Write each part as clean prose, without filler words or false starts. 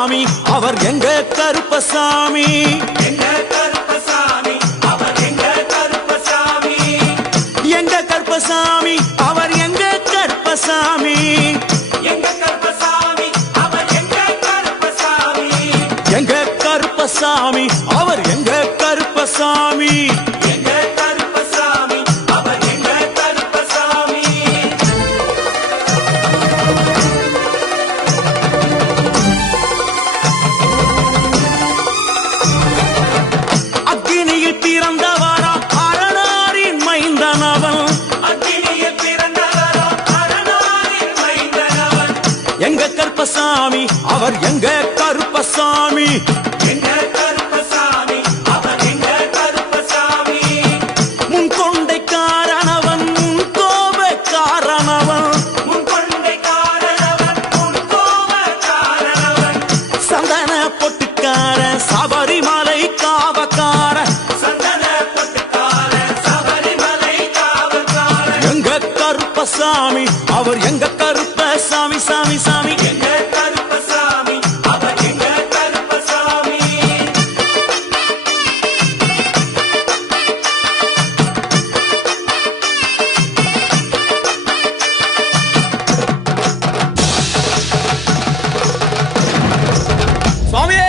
கருப்பசாமி அவர் எங்க கருப்பசாமி எங்க கருப்பசாமி அவர் எங்க கருப்பசாமி எங்க கருப்பசாமி அவர் எங்க கருப்பசாமி எங்க கருப்பசாமி அவர் எங்க கருப்பசாமி எங்க கருப்பசாமி அவர் எங்க கருப்பசாமி எங்க கருப்பசாமி அவர் எங்க கருப்பசாமி அக்கினியில் பிறந்தவரா அரணாரின் மைந்தனவன் அக்கினியில் பிறந்தவரோ அரணாரின் மைந்தனவன் எங்க கருப்பசாமி அவர் எங்க கருப்பசாமி எங்க கருப்பசாமி அவர் எங்க கருப்பசாமி முன்கொண்டைக்காரனவன் முன்கோபக்காரனவன் முன்கொண்டைக்காரனவன் முன்கோபக்காரனவன் சந்தன பொட்டுக்கார சபரிமலை காவக்கார சந்தன பொட்டுக்கார சபரிமலை காவல்காரன் எங்க கருப்பசாமி அவர் எங்க கருப்பசாமி சாமி சாமி எங்க கருப்பசாமி அவர் எங்க கருப்பசாமி சுவாமியே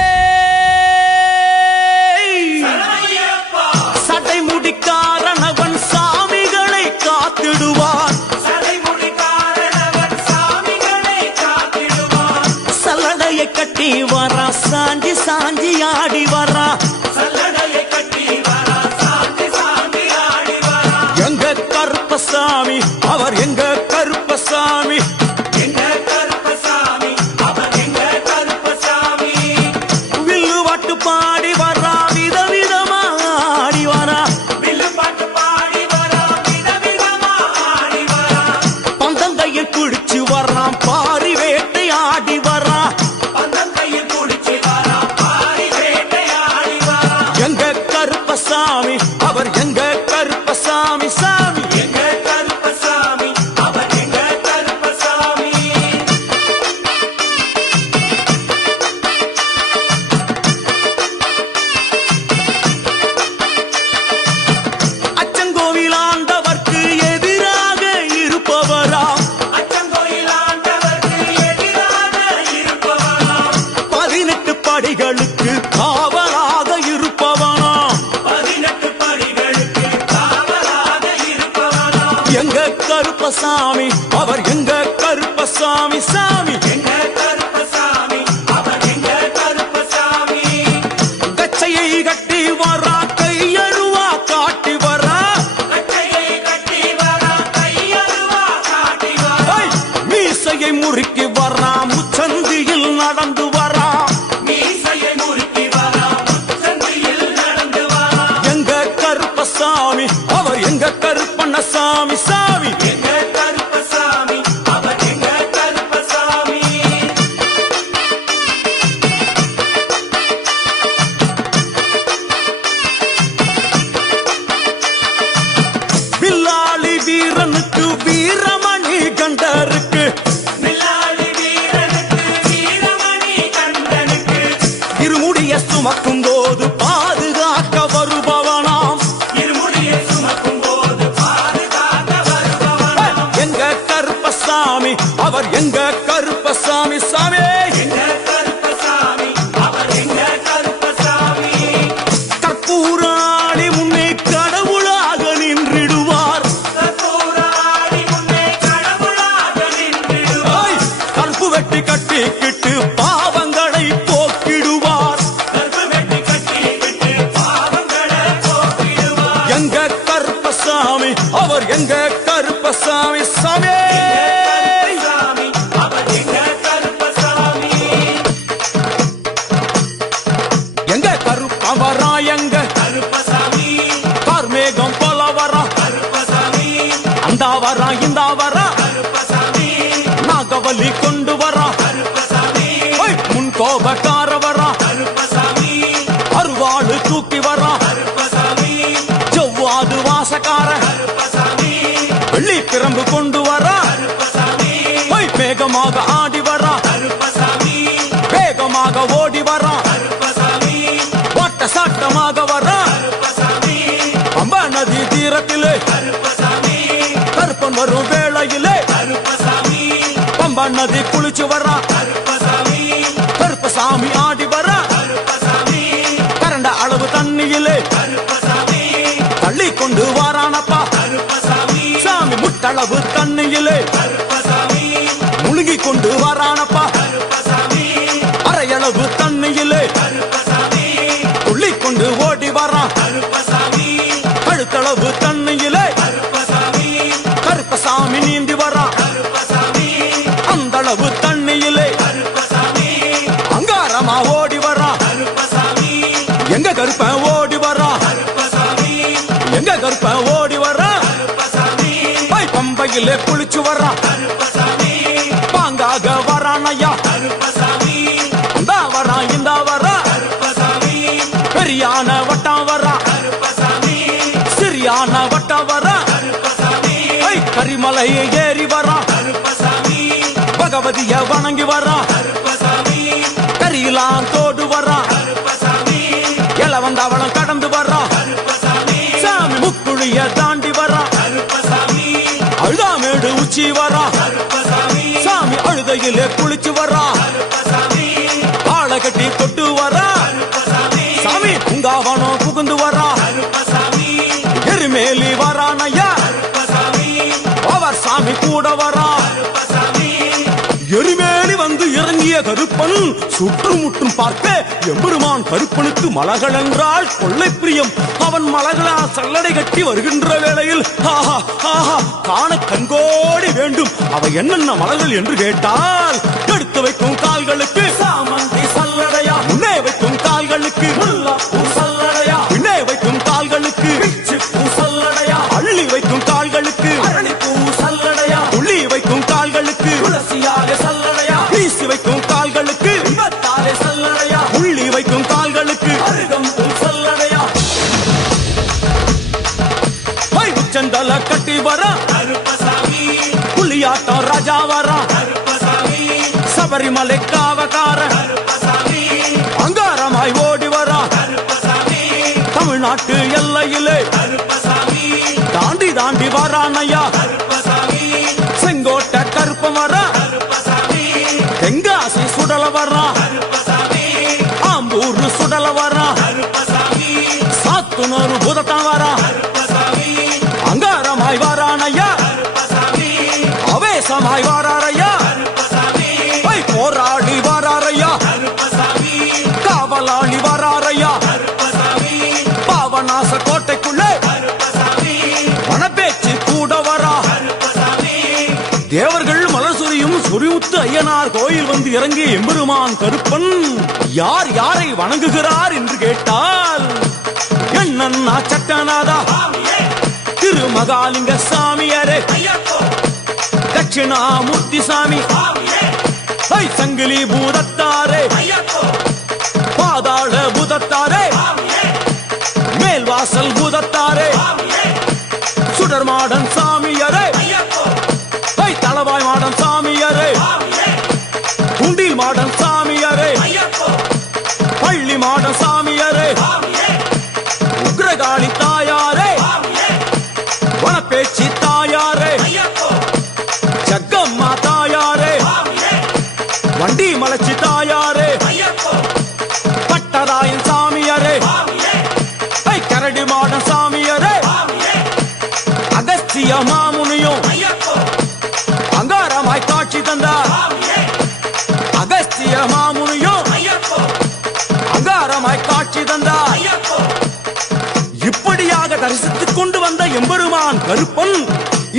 சரணமையப்பா சட்டை முடிக்காரனவன் சாமிகளை காத்திடுவான் சடைமுடிக்காரனவன் சாமிகளை காத்திடுவான் சல்லடையை கட்டி வரா சாஞ்சி சாஞ்சி ஆடி வரா சல்லடையை கட்டி வரா சாந்தி சாந்தி ஆடி வரா எங்க கருப்பசாமி அவர் எங்க கருப்பசாமி எங்க கருப்பசாமி அவர் எங்க கருப்பசாமி வில்லு வாட்டு பாடி வரா விதவிதமா ஆடி வரா வில்லு பாட்டு பாடி வரா விதவிதமா ஆடி வரா பந்தங்கையில் குடிச்சு வர்றான் பாரி வேட்டை ஆடி வரா பந்தம் கையில் குடிச்சு வரா பாரி வேட்டையாடி வரா எங்க கருப்பசாமி அவர் எங்க கருப்பசாமி சாமி எங்க கருப்பசாமி அவர் எங்க கருப்பசாமி அச்சங்கோவில் ஆண்டவர்க்கு எதிராக இருப்பவராம் அச்சங்கோயில் ஆண்டவர்க்கு எதிராக இருப்பவனாம் 18 படிகளுக்கு காவலாக இருப்பவனாம் 18 படிகளுக்கு காவலாக இருப்பவனாம் எங்க கருப்பசாமி அவர் எங்க கருப்பசாமி சாமி எங்க கருப்பசாமி அவர் எங்க கருப்பசாமி கச்சையை கட்டி வரா கையழுவா காட்டி வரா கட்டையை கட்டி வரா கையருவா காட்டி வரா ஐ! மீசையை முறுக்கி வரா முச்சந்தியில் நடந்து வரா மீசையை முறுக்கி வரா முச்சந்தியில் நடந்து வரா எங்க கருப்பசாமி அவர் எங்க கருப்பண்ணசாமி சாமி எங்க கருப்பசாமி அவர் எங்க கருப்பசாமி வில்லாளி வீரனுக்கு வீரமணி கண்டருக்கு மில்லாளி வீரனுக்கு வீரமணி கண்டனுக்கு இருமுடிய சுமக்கும் போது பாதுகாக்க வருபவனாம் இருமுடியை சுமக்கும் போது பாதுகாக்க வருபவனாம் எங்க கருப்பசாமி அவர் எங்க கருப்பசாமி சாமி எங்க கருப்பசாமி அவர் எங்க கருப்பசாமி கற்பூராணி முன்னே கடவுளாக நின்றிடுவார் கற்பூராடி முன்னே கடவுளாக நின்றிடுவார் ஐ! கற்பு வெட்டி கட்டிக்கிட்டு பாவங்களை போக்கிடுவார் கற்பு வெட்டி கட்டி விட்டு பாவங்களை போக்கிடுவார் எங்க கருப்பசாமி அவர் எங்க கருப்பசாமி சாமி சாமி அவர் எங்க கருப்பசாமி எங்க கருப்பவரா எங்க கருப்பசாமி கார்மேகம் போல வரா கருப்பசாமி அந்த வரா இந்த வரா கருப்பசாமி நாகவலி கொண்டு வரா கருப்பசாமி ஐ! முன் கோபக்கார வரா கருப்பசாமி அருவாடு தூக்கி வரா கருப்பசாமி ஜவ்வாது வாசக்கார கருப்பசாமி வெள்ளி பிரம்பு கொண்டு வரா கருப்பசாமி வேகமாக ஆடி வரா கருப்பசாமி வேகமாக அங்காரமாக வரா கருப்பசாமி பம்பா நதி தீரத்திலே கருப்பசாமி கருப்பன் வரும் வேளையிலே கருப்பசாமி பம்பா நதி குளிச்சு வரா கருப்பசாமி கருப்பசாமி ஆடி வரா கருப்பசாமி கரண்ட அளவு தண்ணியிலே கருப்பசாமி தள்ளி கொண்டு வாரானப்பா கருப்பசாமி சாமி முட்டளவு தண்ணியிலே கருப்பசாமி முழுகி கொண்டு வாரானப்பா கருப்பசாமி அரையளவு தண்ணியிலே கருப்பசாமி துள்ளி கொண்டு ஓடி வரான் கருப்பசாமி கழுத்தளவு தண்ணியிலே கருப்பசாமி கருப்பசாமி நீந்தி வரான் கருப்பசாமி அந்த அளவு தண்ணியிலே கருப்பசாமி அங்காரமா ஓடி வரான் கருப்பசாமி எங்க கருப்பன் ஓடி வரான் கருப்பசாமி எங்க கருப்பன் ஓடி வரான் கருப்பசாமி பம்பையிலே குளிச்சு வரான் கருப்பசாமி பாங்காக வரான் ஐயா கருப்பசாமி இந்த வரான் இந்த வரான் கருப்பசாமி பெரியான வட்டம் வரான் கருப்பசாமி சிறியான வட்டம் வரான் கருப்பசாமி கரிமலை ஏறி வரான் கருப்பசாமி பகவதிய வணங்கி வரான் கருப்பசாமி கரியெல்லாம் தோடு வரான் கருப்பசாமி இளவந்தவளம் கடந்து வரான் கருப்பசாமி சாமி முக்குழிய தாண்டி வரான் கருப்பசாமி அழுதாமேடு உச்சி வரான் கருப்பசாமி சாமி அழுதையிலே குளிச்சு வரான் கருப்பசாமி ஆளை கட்டி தொட்டு வரான் கருப்பசாமி சாமி பூங்காவனம் புகுந்து வரான் கருப்பசாமி எருமேலி வரான் ஐயா கருப்பசாமி அவர் சாமி கூட வரான் கருப்பசாமி எருமேலி வந்து இறங்கிய கருப்பன் சுற்றுமுற்றும் பார்க்க எம்பெருமான் கருப்பனுக்கு மலகள் என்றால் கொள்ளை பிரியம். அவன் மலகளா சல்லடை கட்டி வருகின்ற வேளையில் ஆஹா ஆஹா காண கண்கோடி வேண்டும். அவை என்னென்ன மலர்கள் என்று கேட்டால் எடுத்து வைக்கும் கால்களுக்கு சாமந்தி சல்லடையா, முன்னே வைக்கும் கால்களுக்கு முல்லைப்பூ சல்லடையா, பின்னே வைக்கும் கால்களுக்கு பிச்சிப்பூ சல்லடையா, அள்ளி வைக்கும் கால்களுக்கு அரளிப்பூ சல்லடையா, உள்ளி வைக்கும் கால்களுக்கு துளசியாக சல்லடையா, வீசி வைக்கும் கால்களுக்கு இன்பத்தாலே சல்லடையா, உள்ளி வைக்கும் கால்களுக்கு அருகம்பூ சல்லடையா. செந்தல கட்டி வர கருப்பசாமி புலியாட்டம் ராஜா வர கருப்பசாமி சபரிமலை காவகார கருப்பசாமி அங்காரமாய் ஓடி வர கருப்பசாமி தமிழ்நாட்டு எல்லையிலே கருப்பசாமி தாண்டி தாண்டி வரானையா. கருப்பசாமி செங்கோட்டை கருப்பம் வர கருப்பசாமி தெங்காசி சுடல வர கருப்பசாமி ஆம்பூர் சுடல வர கருப்பசாமி சாத்துனூர் புதட்டம் வர கருப்பசாமி அங்காரமாய் வரானையா. கருப்பசாமி அவேசமாய் வராரையா, கருப்பசாமி போராடி வராரையா, கருப்பசாமி காவலாளி வராரையா. கருப்பசாமி பாவநாச கோட்டைக்குள்ளே கருப்பசாமி வனப்பேச்சு கூட வரா. கருப்பசாமி தேவர்கள் மலர் சொரியும் சொரிமுத்து ஐயனார் கோயில் வந்து இறங்கிய எம்பெருமான் கருப்பன் யார் யாரை வணங்குகிறார் என்று கேட்டால் என்னன்னா சட்டநாதா, சாமியே திருமகாலிங்க சாமியாரே, ஐயப்போ தட்சிணாமூர்த்தி சாமி, சாமியே சங்கிலி பூதத்தாரே, ஐயப்போ பாதாள பூதத்தாரே, சாமியே மேல்வாசல் பூதத்தாரே, சாமியே சுடர் மாடன் சாமியாரே, ஐயப்போ தளவாய் மாடன் சாமியாரே, சாமியே குண்டில் மாடன் சாமியாரே, ஐயப்போ பள்ளி மாடன் சாமியாரே, சாமியே உக்ரகாளி தாயாரே, சாமியே வனப்பேச்சி தாயாரே, ஐயப்போ ஜக்கம்மா தாயாரே, சாமியே வண்டி மலச்சி தாயாரே, ஐயப்போ பட்டராயன் சாமியாரே, சாமியே கரடி மாடன் சாமியாரே, சாமியே அகஸ்திய மாமுனியும் ஐயப்போ அங்காரமாய் காட்சி தந்தார். சாமியே அகஸ்திய மாமுனியும் ஐயப்போ அங்காரமாய் காட்சி தந்தார். ஐயப்போ இப்படியாக தரிசித்துக் கொண்டு வந்த எம்பெருமான் கருப்பன்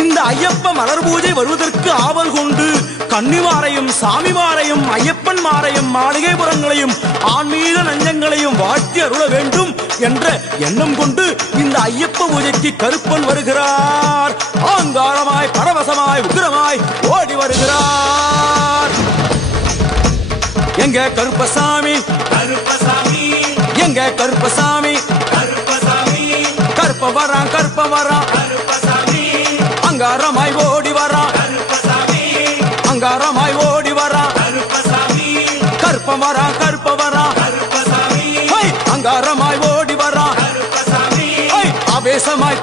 இந்த ஐயப்ப மலர் பூஜை வருவதற்கு ஆவல் கொண்டு கன்னிமாரையும் சாமிமாரையும் ஐயப்பன் மாரையும் மாளிகைபுரங்களையும் ஆன்மீக நஞ்சங்களையும் வாழ்த்தி அருள வேண்டும் என்ற எண்ணம் கொண்டு இந்த ஐயப்ப பூஜைக்கு கருப்பன் வருகிறார். ஆங்காரமாய் பரவசமாய் உக்கிரமாய் ஓடி வருகிறார். எங்க கருப்பசாமி, கருப்பசாமி எங்க கருப்பசாமி, கருப்பசாமி கருப்ப வரான் கருப்ப வரான், கருப்பசாமி அங்காரமாய் ஓடி வரான், கருப்பசாமி அங்காரமாய் ஓடி வரான், கருப்பசாமி கருப்ப வரான் கருப்ப வரான், கருப்பசாமி அங்காரமாய் ஓடி வரான். ஆவேசமாய்